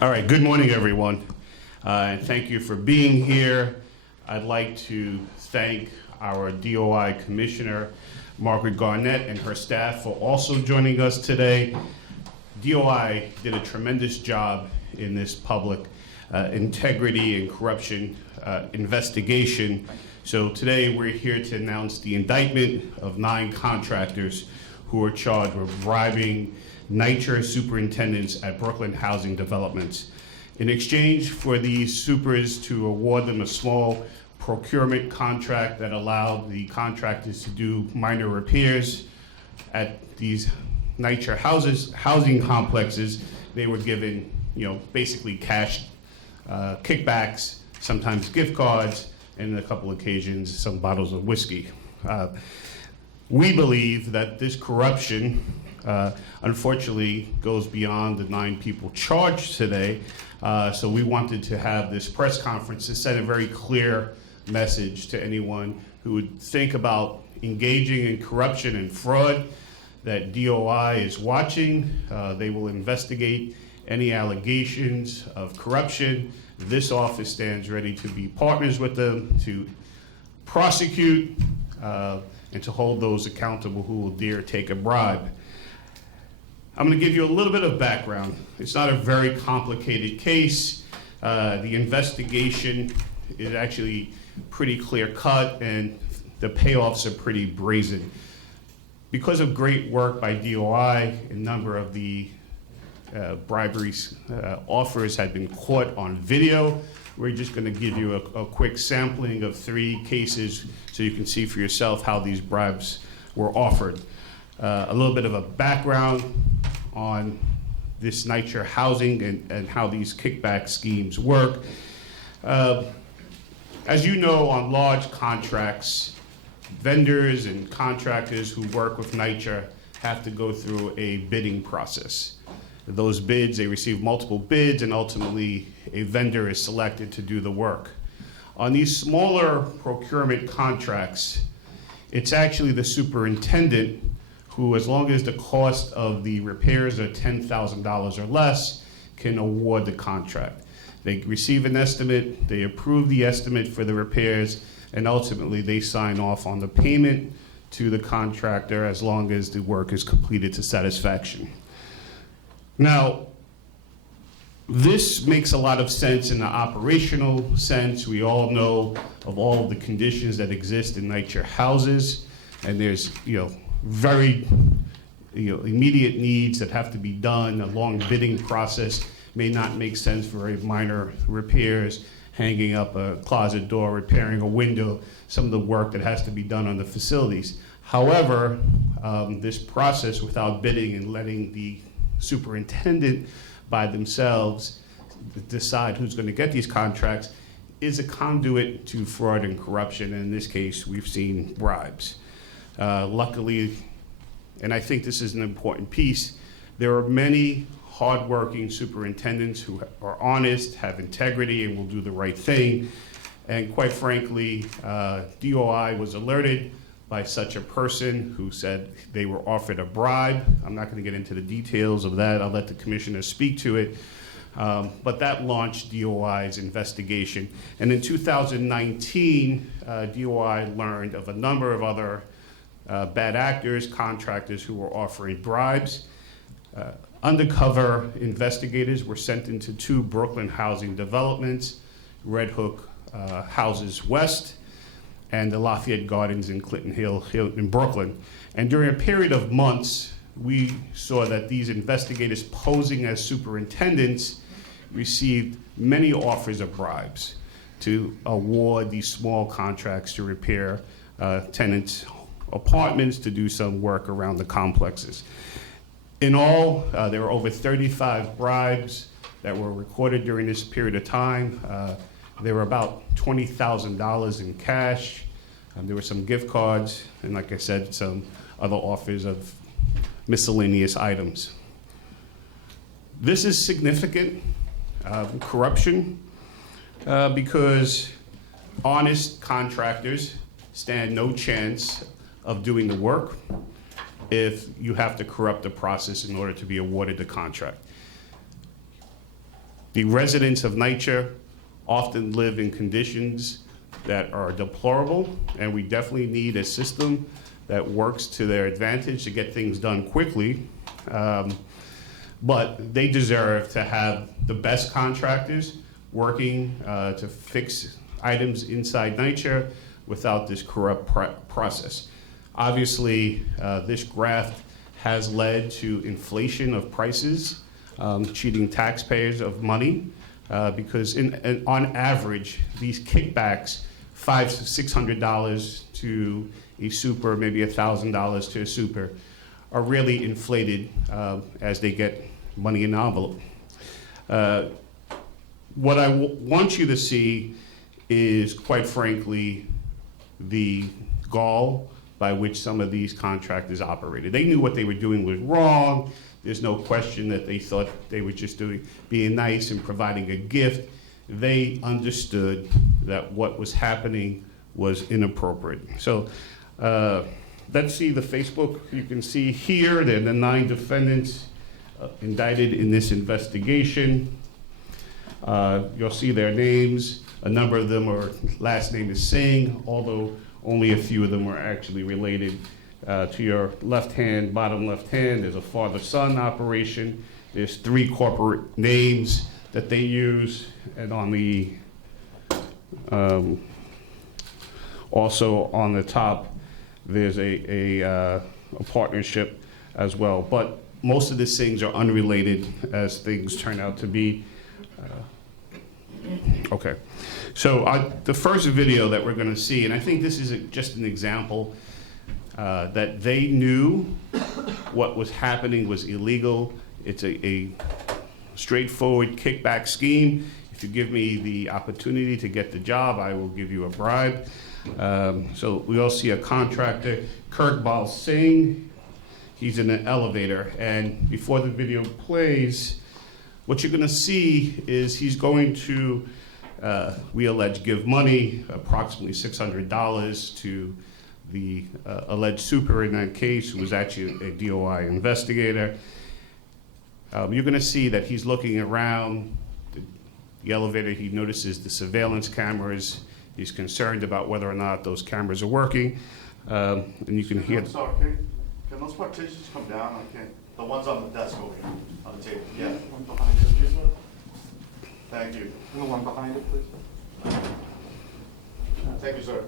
All right, good morning, everyone. And thank you for being here. I'd like to thank our DOI Commissioner, Margaret Garnett, and her staff for also joining us today. DOI did a tremendous job in this public integrity and corruption investigation. So today we're here to announce the indictment of 9 contractors who are charged with bribing NYCHA superintendents at Brooklyn housing developments. In exchange for these supers to award them a small procurement contract that allowed the contractors to do minor repairs at these NYCHA housing complexes, they were given, basically cash kickbacks, sometimes gift cards, and on a couple occasions, some bottles of whiskey. We believe that this corruption, unfortunately, goes beyond the 9 people charged today. So we wanted to have this press conference to send a very clear message to anyone who would think about engaging in corruption and fraud, that DOI is watching. They will investigate any allegations of corruption. This office stands ready to be partners with them, to prosecute, and to hold those accountable who will dare take a bribe. I'm going to give you a little bit of background. It's not a very complicated case. The investigation is actually pretty clear cut, and the payoffs are pretty brazen. Because of great work by DOI, a number of the bribery offers had been caught on video. We're just going to give you a quick sampling of 3 cases so you can see for yourself how these bribes were offered. A little bit of a background on this NYCHA housing and how these kickback schemes work. As you know, on large contracts, vendors and contractors who work with NYCHA have to go through a bidding process. Those bids, they receive multiple bids, and ultimately a vendor is selected to do the work. On these smaller procurement contracts, it's actually the superintendent who, as long as the cost of the repairs are $10,000 or less, can award the contract. They receive an estimate, they approve the estimate for the repairs, and ultimately they sign off on the payment to the contractor as long as the work is completed to satisfaction. Now, this makes a lot of sense in the operational sense. We all know of all of the conditions that exist in NYCHA houses, and there's very immediate needs that have to be done. A long bidding process may not make sense for very minor repairs, hanging up a closet door, repairing a window, some of the work that has to be done on the facilities. However, this process without bidding and letting the superintendent by themselves decide who's going to get these contracts is a conduit to fraud and corruption. And in this case, we've seen bribes. Luckily, and I think this is an important piece, there are many hardworking superintendents who are honest, have integrity, and will do the right thing. And quite frankly, DOI was alerted by such a person who said they were offered a bribe. I'm not going to get into the details of that. I'll let the commissioner speak to it. But that launched DOI's investigation. And in 2019, DOI learned of a number of other bad actors, contractors who were offering bribes. Undercover investigators were sent into 2 Brooklyn housing developments, Red Hook Houses West, and the Lafayette Gardens in Clinton Hill in Brooklyn. And during a period of months, we saw that these investigators posing as superintendents received many offers of bribes to award these small contracts to repair tenants' apartments, to do some work around the complexes. In all, there were over 35 bribes that were recorded during this period of time. There were about $20,000 in cash. There were some gift cards, and like I said, some other offers of miscellaneous items. This is significant corruption because honest contractors stand no chance of doing the work. if you have to corrupt the process in order to be awarded the contract. The residents of NYCHA often live in conditions that are deplorable, and we definitely need a system that works to their advantage to get things done quickly. But they deserve to have the best contractors working to fix items inside NYCHA without this corrupt process. Obviously, this graft has led to inflation of prices, cheating taxpayers of money, because on average, these kickbacks, $500 to $600 to a super, maybe $1,000 to a super, are really inflated as they get money in the envelope. What I want you to see is, quite frankly, the gall by which some of these contractors operated. They knew what they were doing was wrong. There's no question that they thought they were just being nice and providing a gift. They understood that what was happening was inappropriate. So let's see the Facebook. You can see here that the 9 defendants indicted in this investigation. You'll see their names. A number of them are last name is Singh, although only a few of them are actually related. To your left hand, bottom left hand, there's a father-son operation. There's 3 corporate names that they use, and on the also on the top, there's a partnership as well. But most of these things are unrelated, as things turn out to be. Okay, so the first video that we're going to see, and I think this is just an example that they knew what was happening was illegal. It's a straightforward kickback scheme. If you give me the opportunity to get the job, I will give you a bribe. So we all see a contractor, Kirkbal Singh. He's in an elevator, and before the video plays, what you're going to see is he's going to, we allege, give money, approximately $600 to the alleged super in that case, who was actually a DOI investigator. You're going to see that he's looking around the elevator. He notices the surveillance cameras. He's concerned about whether or not those cameras are working. And you can hear. I'm sorry, can those partitions come down? I can't. The ones on the desk over here, on the table. Yeah. One behind it, please, sir. Thank you. And the one behind it, please. Thank you, sir.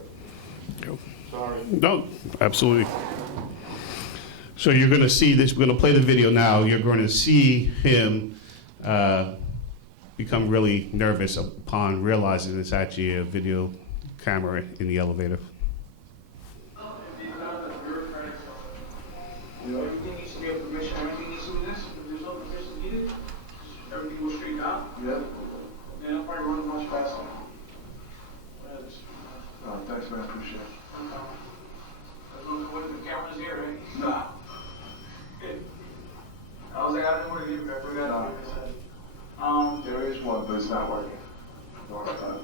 Sorry. No, absolutely. So you're going to see this. We're going to play the video now. You're going to see him become really nervous upon realizing it's actually a video camera in the elevator. Everything needs to be a permission, everything needs to be this, if there's no permission needed, everything goes straight down. Yeah. Then it'll probably run much faster. Thanks, man. Appreciate it. As long as the camera's here, right? Nah. I was like, I don't know where to get it, I forgot to give it. There is one, but it's not working. Don't worry about it.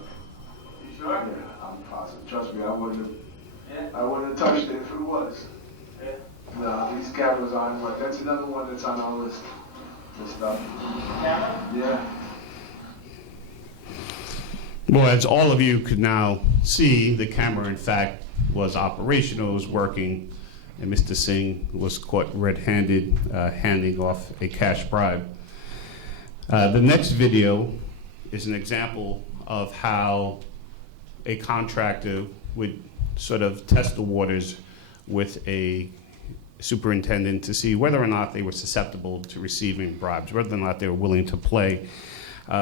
You sure? Yeah, I'm positive. Trust me, I wouldn't Yeah? have touched it if it was. Yeah. No, these cameras aren't working. That's another one that's on our list. This stuff. Camera? Yeah. Well, as all of you could now see, the camera, in fact, was operational, was working, and Mr. Singh was caught red-handed handing off a cash bribe. The next video is an example of how a contractor would sort of test the waters with a superintendent to see whether or not they were susceptible to receiving bribes, whether or not they were willing to play.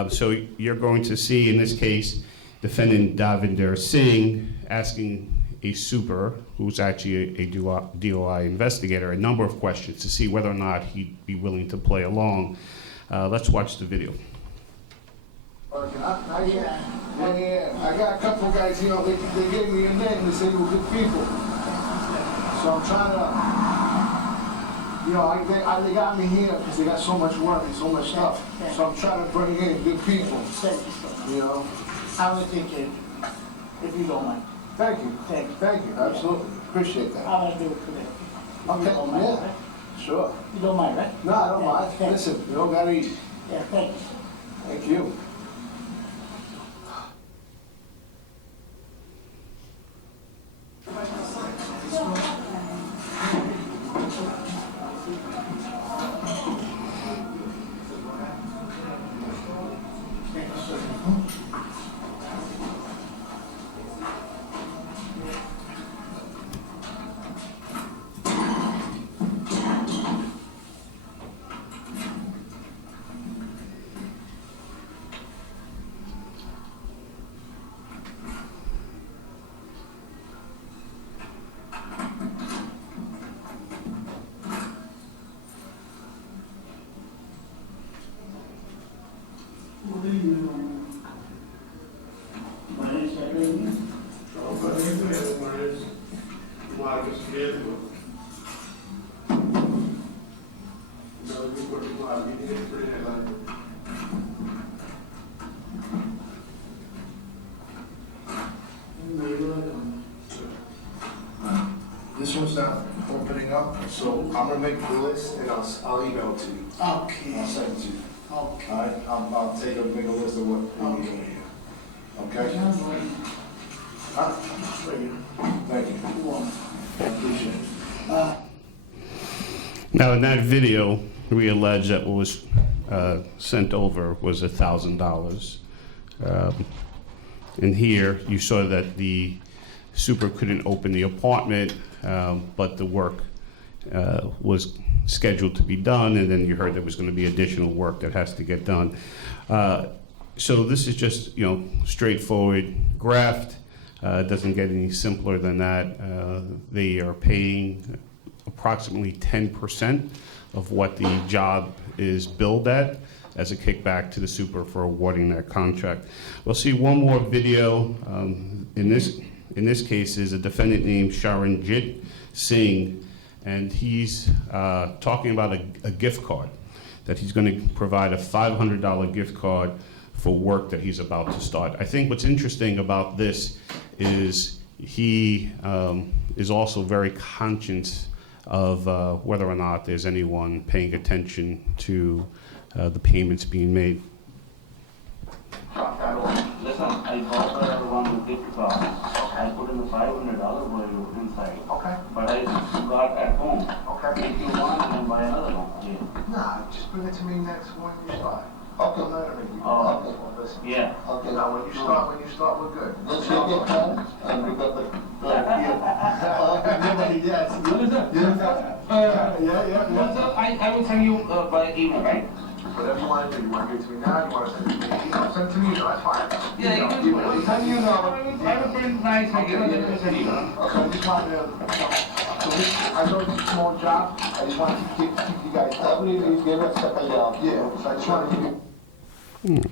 So you're going to see, in this case, defendant Davinder Singh asking a super, who's actually a DOI investigator, a number of questions to see whether or not he'd be willing to play along. Let's watch the video. I got a couple guys, they gave me a name, they said they were good people. So I'm trying to, they got me here because they got so much work and so much stuff. So I'm trying to bring in good people, I would take it, if you don't mind. Thank you. Thank you. Thank you, absolutely. Appreciate that. I want to do it today. Okay, You don't mind, yeah, right? sure. You don't mind, right? No, I don't Yeah, mind. thanks. Listen, you don't gotta eat. Yeah, thanks. Thank you. My name's Henry. This one's not opening up, so I'm gonna make the list and I'll email it to you. Okay. I'll send it to you. Okay. All right, I'll take make a list of what we need Okay. here. Okay? Huh? For you. Thank you. You want. I appreciate it. Now, in that video, we allege that what was sent over was $1,000. And here, you saw that the super couldn't open the apartment, but the work was scheduled to be done, and then you heard there was going to be additional work that has to get done. So this is just, straightforward graft. It doesn't get any simpler than that. They are paying approximately 10% of what the job is billed at as a kickback to the super for awarding that contract. We'll see one more video. In this case is a defendant named Sharanjit Singh, and he's talking about a gift card, that he's going to provide a $500 gift card for work that he's about to start. I think what's interesting about this is he is also very conscious of whether or not there's anyone paying attention to the payments being made. Listen, I bought one gift card. I put in the $500 for inside. Okay. But I got at home. Okay. If you want, you can buy another one. Yeah. Nah, just bring it to me next when you start. Okay. I'm not gonna make you. Oh. Listen. Yeah. Okay. Now, when you start, we're good. Let's take it, Tom, and we got the Everybody, yes. You understand? So I will send you by email, right? Whatever you wanna do, you wanna give it to me now, you wanna send it to me, send it to me, that's fine. Yeah, you can do it. Anytime you know. I will print nice and give it to you. Okay, I just wanted to, I know it's a small job, I just wanted to keep you guys up. Yeah, so I just wanted to give you.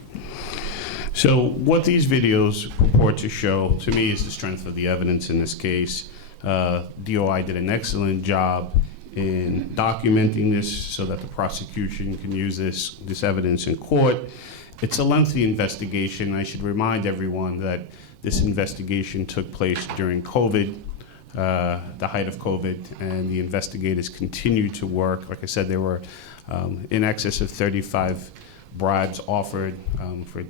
So what these videos purport to show, to me, is the strength of the evidence in this case. DOI did an excellent job in documenting this so that the prosecution can use this evidence in court. It's a lengthy investigation. I should remind everyone that this investigation took place during COVID, the height of COVID, and the investigators continued to work. Like I said, there were in excess of 35 bribes offered for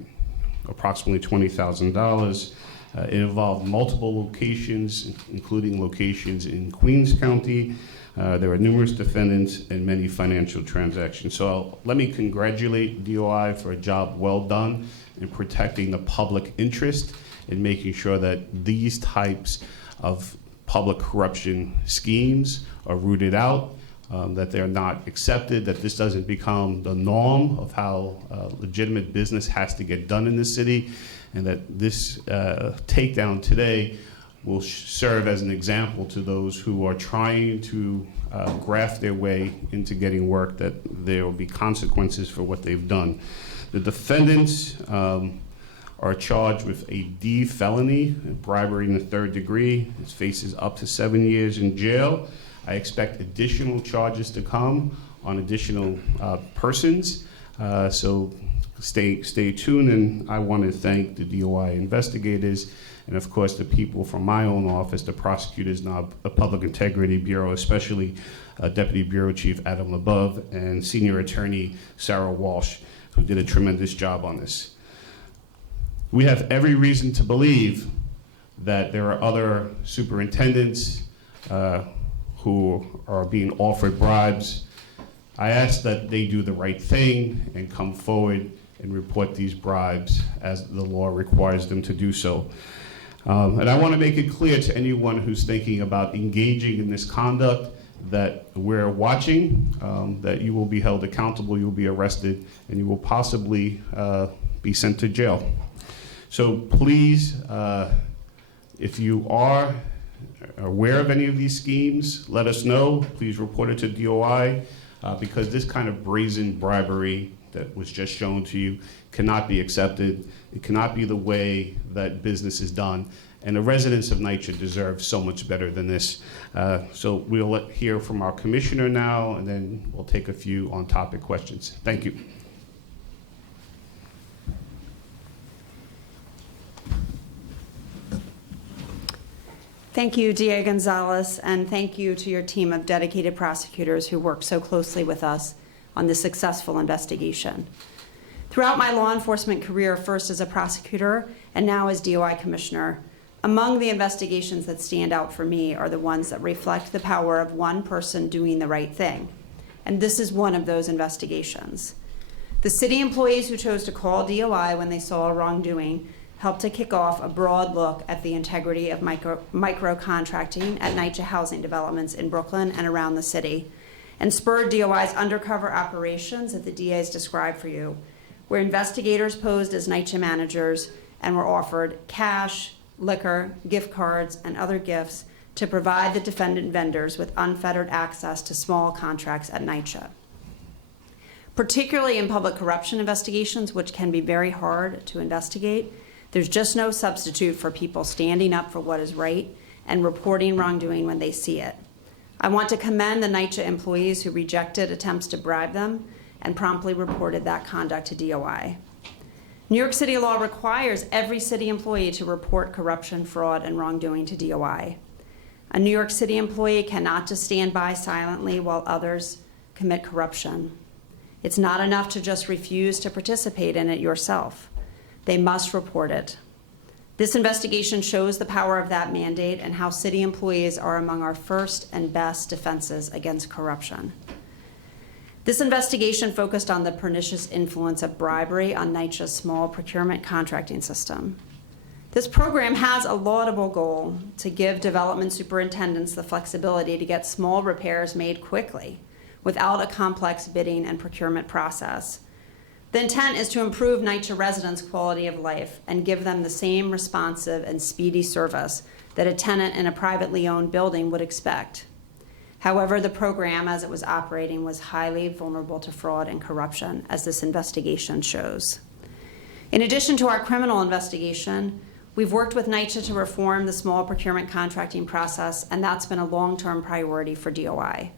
approximately $20,000. It involved multiple locations, including locations in Queens County. There were numerous defendants and many financial transactions. So let me congratulate DOI for a job well done in protecting the public interest and making sure that these types of public corruption schemes are rooted out, that they're not accepted, that this doesn't become the norm of how legitimate business has to get done in the city, and that this takedown today will serve as an example to those who are trying to graft their way into getting work, that there will be consequences for what they've done. The defendants are charged with a D felony, bribery in the 3rd degree. It faces up to 7 years in jail. I expect additional charges to come on additional persons. So stay tuned, and I want to thank the DOI investigators and of course the people from my own office, the prosecutors and our Public Integrity Bureau, especially Deputy Bureau Chief Adam LeBeouf and Senior Attorney Sarah Walsh, who did a tremendous job on this. We have every reason to believe that there are other superintendents who are being offered bribes. I ask that they do the right thing and come forward and report these bribes as the law requires them to do so. And I want to make it clear to anyone who's thinking about engaging in this conduct that we're watching, that you will be held accountable, you'll be arrested, and you will possibly be sent to jail. So please, if you are aware of any of these schemes, let us know. Please report it to DOI, because this kind of brazen bribery that was just shown to you cannot be accepted. It cannot be the way that business is done. And the residents of NYCHA deserve so much better than this. So we'll hear from our commissioner now, and then we'll take a few on-topic questions. Thank you. Thank you, DA Gonzalez, and thank you to your team of dedicated prosecutors who worked so closely with us on this successful investigation. Throughout my law enforcement career, first as a prosecutor and now as DOI commissioner, among the investigations that stand out for me are the ones that reflect the power of one person doing the right thing. And this is one of those investigations. The city employees who chose to call DOI when they saw a wrongdoing helped to kick off a broad look at the integrity of micro contracting at NYCHA housing developments in Brooklyn and around the city, and spurred DOI's undercover operations that the DAs described for you, where investigators posed as NYCHA managers and were offered cash, liquor, gift cards, and other gifts to provide the defendant vendors with unfettered access to small contracts at NYCHA. Particularly in public corruption investigations, which can be very hard to investigate, there's just no substitute for people standing up for what is right and reporting wrongdoing when they see it. I want to commend the NYCHA employees who rejected attempts to bribe them and promptly reported that conduct to DOI. New York City law requires every city employee to report corruption, fraud, and wrongdoing to DOI. A New York City employee cannot just stand by silently while others commit corruption. It's not enough to just refuse to participate in it yourself. They must report it. This investigation shows the power of that mandate and how city employees are among our first and best defenses against corruption. This investigation focused on the pernicious influence of bribery on NYCHA's small procurement contracting system. This program has a laudable goal to give development superintendents the flexibility to get small repairs made quickly without a complex bidding and procurement process. The intent is to improve NYCHA residents' quality of life and give them the same responsive and speedy service that a tenant in a privately owned building would expect. However, the program as it was operating was highly vulnerable to fraud and corruption, as this investigation shows. In addition to our criminal investigation, we've worked with NYCHA to reform the small procurement contracting process, and that's been a long-term priority for DOI.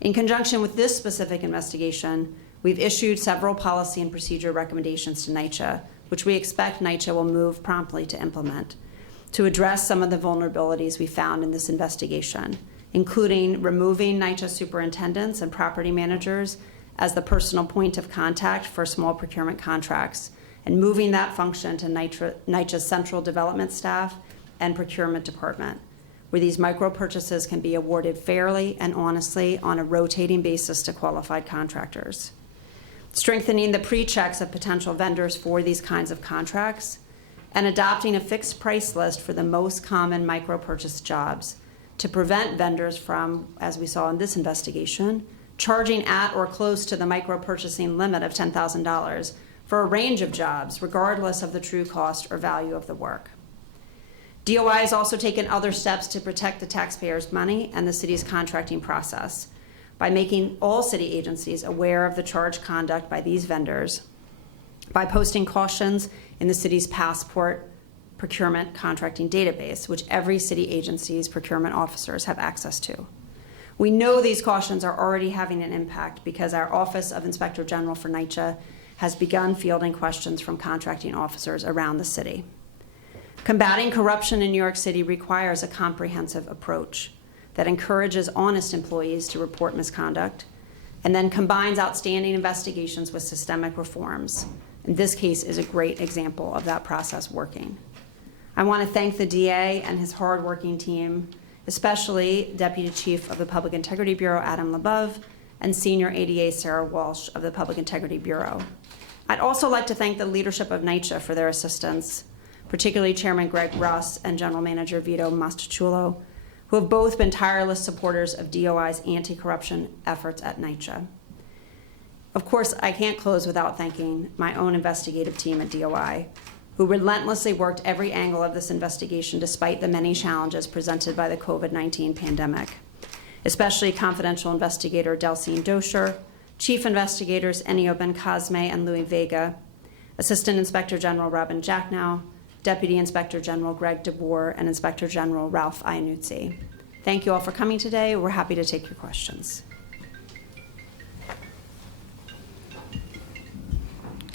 In conjunction with this specific investigation, we've issued several policy and procedure recommendations to NYCHA, which we expect NYCHA will move promptly to implement, to address some of the vulnerabilities we found in this investigation, including removing NYCHA superintendents and property managers as the personal point of contact for small procurement contracts, and moving that function to NYCHA's central development staff and procurement department, where these micro purchases can be awarded fairly and honestly on a rotating basis to qualified contractors. Strengthening the pre-checks of potential vendors for these kinds of contracts, and adopting a fixed price list for the most common micro purchase jobs to prevent vendors from, as we saw in this investigation, charging at or close to the micro purchasing limit of $10,000 for a range of jobs, regardless of the true cost or value of the work. DOI has also taken other steps to protect the taxpayers' money and the city's contracting process by making all city agencies aware of the charge conduct by these vendors, by posting cautions in the city's passport procurement contracting database, which every city agency's procurement officers have access to. We know these cautions are already having an impact because our Office of Inspector General for NYCHA has begun fielding questions from contracting officers around the city. Combating corruption in New York City requires a comprehensive approach that encourages honest employees to report misconduct and then combines outstanding investigations with systemic reforms. And this case is a great example of that process working. I want to thank the DA and his hardworking team, especially Deputy Chief of the Public Integrity Bureau, Adam Labov, and Senior ADA Sarah Walsh of the Public Integrity Bureau. I'd also like to thank the leadership of NYCHA for their assistance, particularly Chairman Greg Russ and General Manager Vito Mastachulo, who have both been tireless supporters of DOI's anti-corruption efforts at NYCHA. Of course, I can't close without thanking my own investigative team at DOI, who relentlessly worked every angle of this investigation despite the many challenges presented by the COVID-19 pandemic, especially confidential investigator Delcine Dosher, Chief Investigators Ennio Bencosme and Louis Vega, Assistant Inspector General Robin Jacknow, Deputy Inspector General Greg DeBoer, and Inspector General Ralph Iannuzzi. Thank you all for coming today. We're happy to take your questions.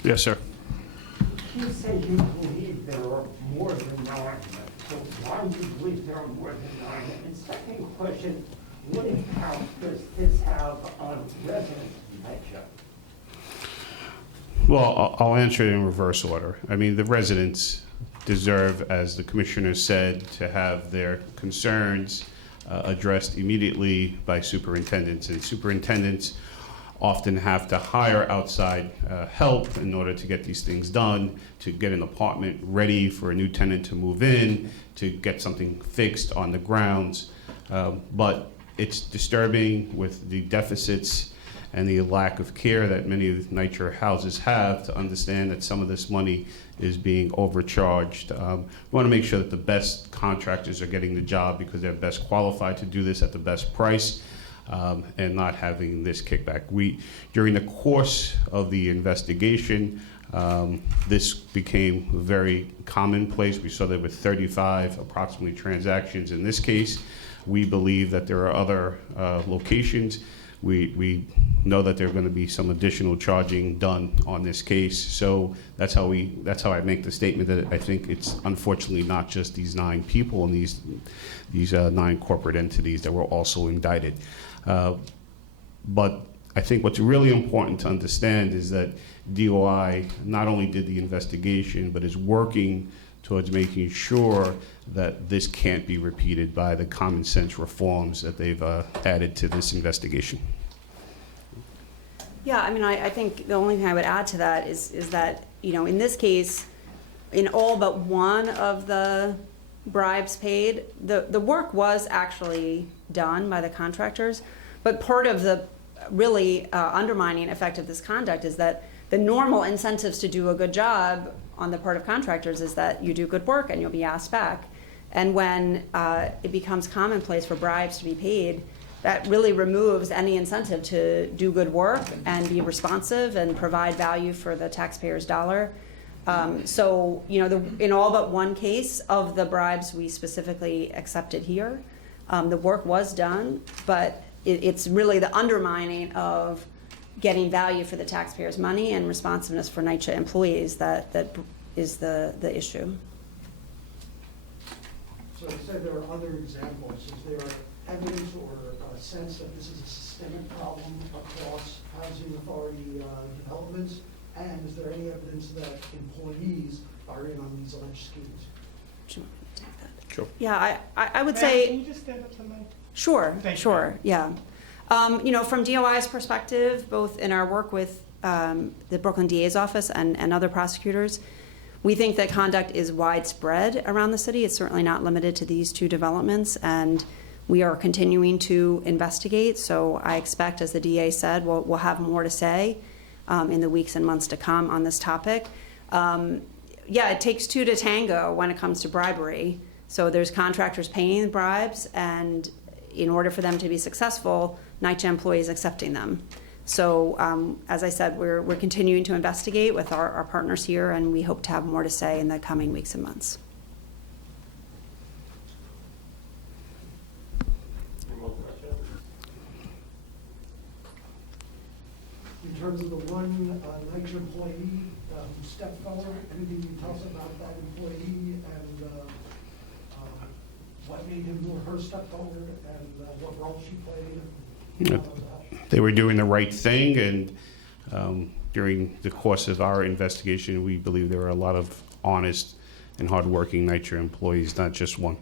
Yes, sir. You say you believe there are more than 9, so why do you believe there are more than 9? And second question, what impact does this have on residents of NYCHA? Well, I'll answer it in reverse order. I mean, the residents deserve, as the commissioner said, to have their concerns addressed immediately by superintendents. And superintendents often have to hire outside help in order to get these things done, to get an apartment ready for a new tenant to move in, to get something fixed on the grounds. But it's disturbing with the deficits and the lack of care that many of the NYCHA houses have to understand that some of this money is being overcharged. We want to make sure that the best contractors are getting the job because they're best qualified to do this at the best price. And not having this kickback. During the course of the investigation, this became very commonplace. We saw that with 35 approximately transactions in this case. We believe that there are other locations. We know that there are going to be some additional charging done on this case. So that's how I make the statement that I think it's unfortunately not just these 9 people and these 9 corporate entities that were also indicted. But I think what's really important to understand is that DOI not only did the investigation, but is working towards making sure that this can't be repeated by the common sense reforms that they've added to this investigation. Yeah, I mean, I think the only thing I would add to that is that, you know, in this case, in all but one of the bribes paid, the work was actually done by the contractors, but part of the really undermining effect of this conduct is that the normal incentives to do a good job on the part of contractors is that you do good work and you'll be asked back. And when it becomes commonplace for bribes to be paid, that really removes any incentive to do good work and be responsive and provide value for the taxpayer's dollar. So, you know, in all but one case of the bribes we specifically accepted here, the work was done, but it's really the undermining of getting value for the taxpayer's money and responsiveness for NYCHA employees that is the issue. So you said there are other examples. Is there evidence or a sense that this is a systemic problem across housing authority developments? And is there any evidence that employees are in on these alleged schemes? Do you want me to take that? Sure. Yeah, I would say. Can you just stand up to me? Sure, Thank you. sure, yeah. You know, from DOI's perspective, both in our work with the Brooklyn DA's office and other prosecutors, we think that conduct is widespread around the city. It's certainly not limited to these 2 developments, and we are continuing to investigate. So I expect, as the DA said, we'll have more to say in the weeks and months to come on this topic. Yeah, it takes 2 to tango when it comes to bribery. So there's contractors paying bribes, and in order for them to be successful, NYCHA employees accepting them. So as I said, we're continuing to investigate with our partners here, and we hope to have more to say in the coming weeks and months. In terms of the one NYCHA employee who stepped forward. Anything you can tell us about that employee and what made him or her step forward and what role she played? They were doing the right thing, and during the course of our investigation, we believe there were a lot of honest and hardworking NYCHA employees, not just one.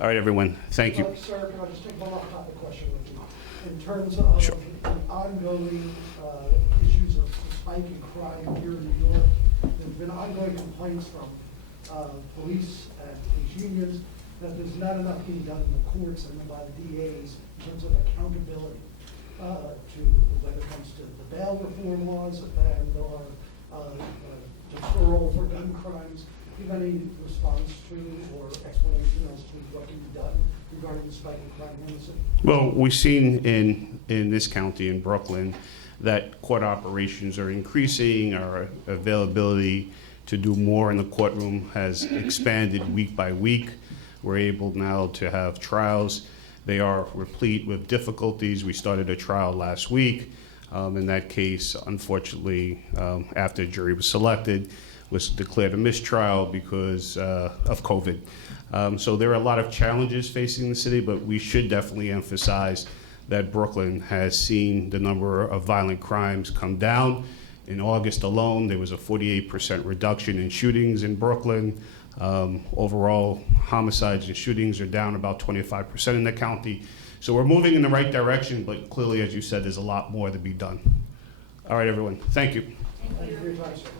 All right, everyone, thank you. Sir, can I just take one off-topic question with you? In terms of Sure. the ongoing issues of spike in crime here in New York, there's been ongoing complaints from police and police unions that there's not enough being done in the courts and by the DAs in terms of accountability to whether it comes to the bail reform laws and or deferral for gun crimes. Do you have any response to or explanation as to what can be done regarding the spike in crime in the city? Well, we've seen in this county, in Brooklyn, that court operations are increasing, our availability to do more in the courtroom has expanded week by week. We're able now to have trials. They are replete with difficulties. We started a trial last week. In that case, unfortunately, after a jury was selected, was declared a mistrial because of COVID. So there are a lot of challenges facing the city, but we should definitely emphasize that Brooklyn has seen the number of violent crimes come down. In August alone, there was a 48% reduction in shootings in Brooklyn. Overall, homicides and shootings are down about 25% in the county. So we're moving in the right direction, but clearly, as you said, there's a lot more to be done. All right, everyone, thank you. Thank you for your time, sir.